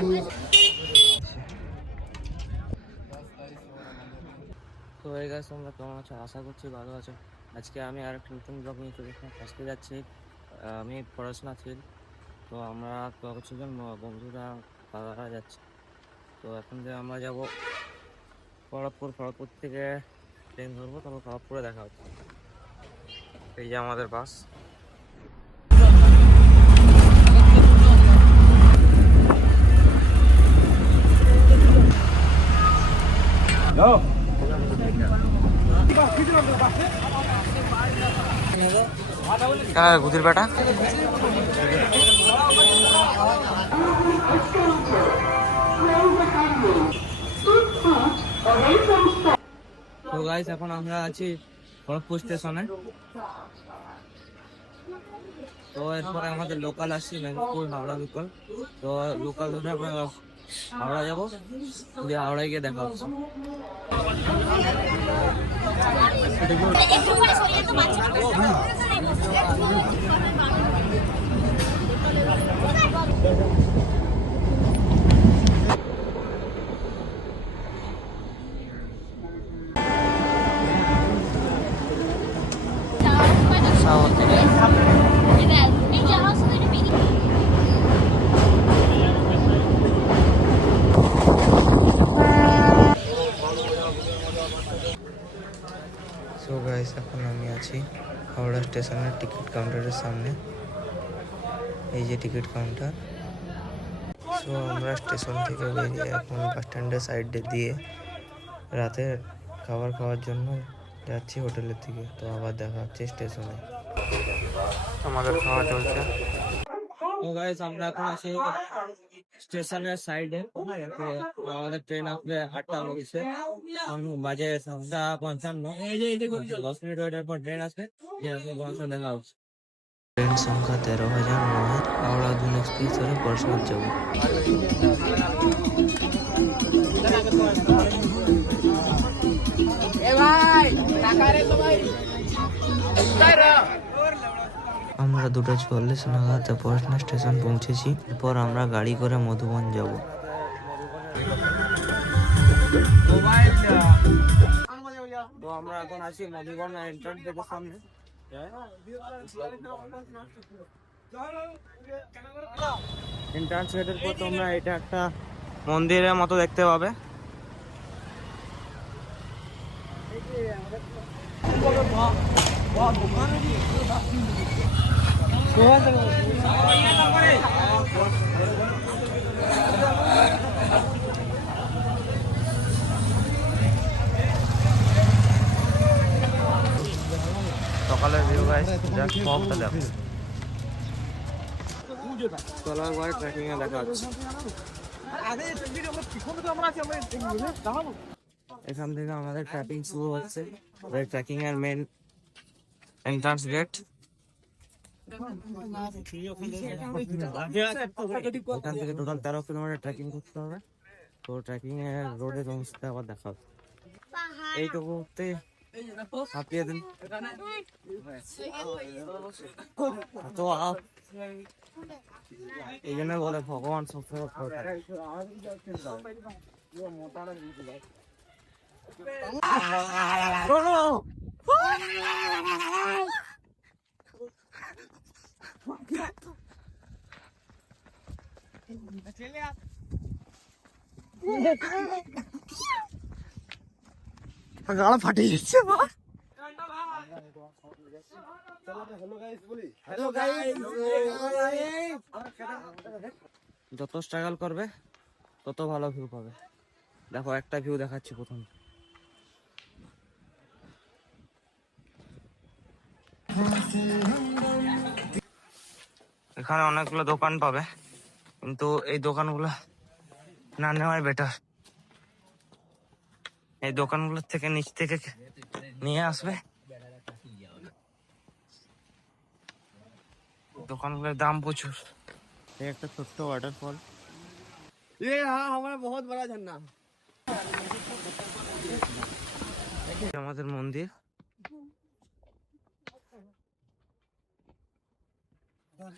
তো এই গাছ তোমরা কেমন আছো? আশা করছি ভালো আছো। আজকে আমি আর একটা নতুন ব্লগ নিয়ে চলে এসেছি। আজকে যাচ্ছি আমি পড়াশোনা ছিল, তো আমরা কয়েকজন বন্ধুরা দাদারা যাচ্ছি। তো এখন যে আমরা যাব খড়গপুর থেকে ট্রেন ধরবো, তারপর খড়গপুরে দেখা হচ্ছে। এই যে আমাদের বাস। গুদির বেটা তো গাইস, এখন আমরা আছি খড়গপুর স্টেশনে। তো এরপরে আমাদের লোকাল আসছি মেদিনীপুর হাওড়া লোকাল। তো লোকাল ধরে আমরা হাওড়া যাবো, দিয়ে হাওড়ায় গিয়ে দেখা হচ্ছে। সো গাইস, এখন আমি আছি হাওড়া স্টেশনের টিকিট কাউন্টারের সামনে। এই যে টিকিট কাউন্টার। সো আমরা স্টেশন থেকে বেরিয়ে এখন বাস স্ট্যান্ডের সাইড দিয়ে রাতে খাবার খাওয়ার জন্য যাচ্ছি হোটেলের দিকে। তো আবার দেখা হচ্ছে স্টেশনে। আমাদের খাওয়া চলছে। তো গাইস, আমরা এখন আছি স্টেশনের সাইডে। আমাদের ট্রেন আসবে 8টা বগিতে, বাজে 7:55। 10 মিনিট ওয়েটার পর ট্রেন আসবে। দেখা হচ্ছে। ট্রেন সংখ্যা 13,009, হাওড়া দুন এক্সপ্রেস ধরে বর্ষার যাব। আমরা 2:44 নাগাদ পড়াশোনা স্টেশন পৌঁছেছি। এরপর আমরা গাড়ি করে মধুবন যাব। তো আমরা এখন আছি মধুবন এন্ট্রান্স গেটের সামনে। এন্ট্রান্স গেটের পর তোমরা এটা একটা মন্দিরের মতো দেখতে পাবে। সকালের ভিউ গাইস, জাস্ট ফগটা দেখো। চলার পরে ট্রেকিং এ দেখা হচ্ছে। এখান থেকে আমাদের ট্রেকিং শুরু হচ্ছে। ট্রেকিং এর মেন এন্ট্রান্স গেট। এখান থেকে টোটাল 13 কিলোমিটার ট্রেকিং করতে হবে। তো ট্রেকিং এর রোডে পৌঁছতে আবার দেখা হবে। এইটুকু করতে হাঁপিয়ে দিন। তো এই জন্য বলে ভগবান সবসময় গাড়া ফাটে যাচ্ছে। যত স্ট্রাগল করবে তত ভালো ভিউ পাবে। দেখো, একটা ভিউ দেখাচ্ছি প্রথম। এখানে অনেকগুলো দোকান পাবে, কিন্তু এই দোকানগুলো না নেওয়াই বেটার। এই দোকানগুলোর থেকে নিচ থেকে নিয়ে আসবে। দোকানগুলোর দাম প্রচুর। এই একটা ছোট্ট ওয়াটারফল। বহুত বড় ঝর্ণা। আমাদের মন্দির।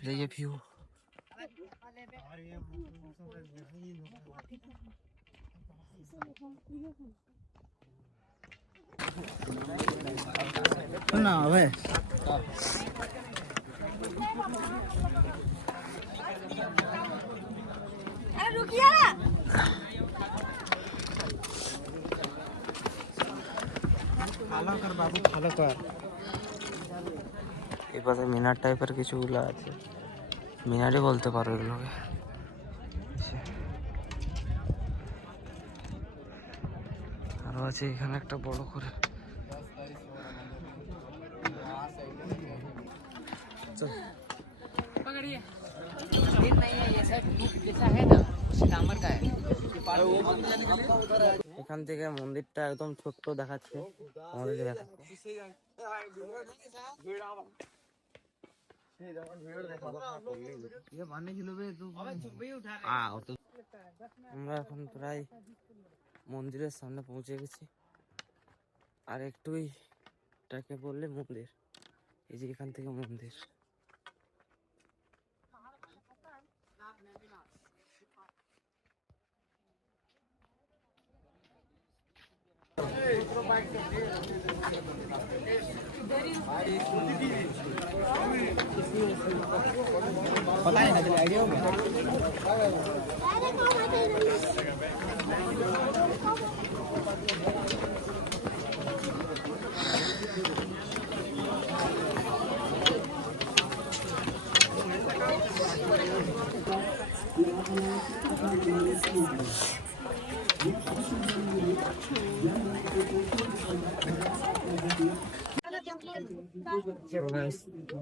এই যে ভিউ। না ভাই ভালো কর বাবু, ভালো কর। এই পাশে মিনার টাইপের কিছুগুলো আছে, মিনারই বলতে পারো এগুলোকে। আরো আছে এখানে একটা বড় করে। এখান থেকে মন্দিরটা একদম ছোট্ট দেখাচ্ছে আমাদেরকে, দেখাচ্ছে। আমরা এখন প্রায় মন্দিরের সামনে পৌঁছে গেছি, আর একটুই টাকে বললে মন্দির। এই যে এখান থেকে মন্দির।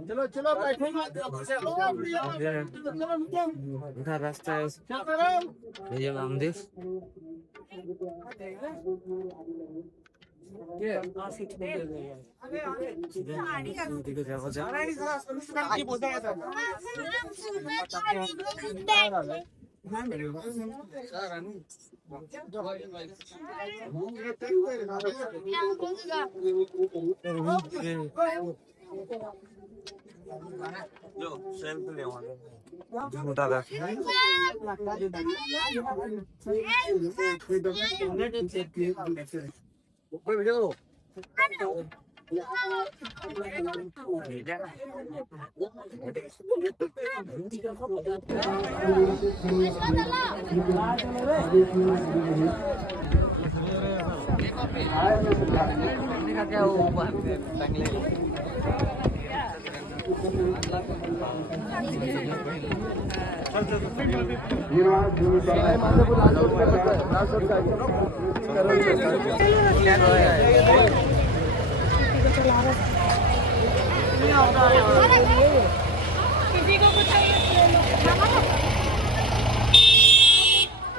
चलो चलो बैठो इधर रास्ता है, ये मंदिर।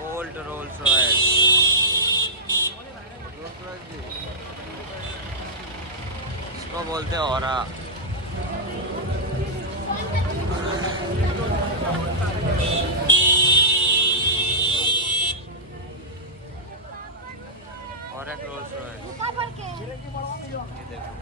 ओल्ड रोल्स रॉयस, इसको बोलते हैं ऑरा। और एक रोल्स रॉयस, ये देखो।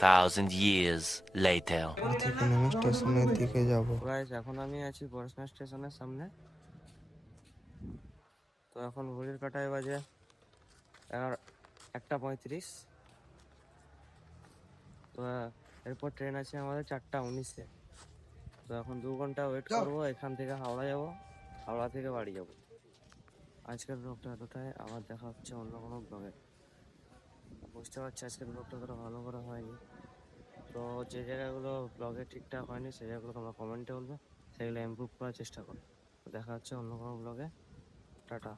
Thousand years later. থেকে নেমে স্টেশনের দিকে যাব। গাইস এখন আমি আছি পড়াশোনা স্টেশনের সামনে। তো এখন ঘড়ির কাঁটায় বাজে 1:35। তো এরপর ট্রেন আছে আমাদের 4:19-এ। তো এখন 2 ঘন্টা ওয়েট করবো, এখান থেকে হাওড়া যাব, হাওড়া থেকে বাড়ি যাব। আজকের ব্লগটা এতটাই, আবার দেখা হচ্ছে অন্য কোনো ব্লগে। বুঝতে পারছি আজকের ব্লগটা অতটা ভালো করা হয়নি, তো যে জায়গাগুলো ব্লগে ঠিকঠাক হয়নি সেই জায়গাগুলো তোমরা কমেন্টে বলবে, সেগুলো ইমপ্রুভ করার চেষ্টা করো। তো দেখা হচ্ছে অন্য কোনো ব্লগে। টাটা।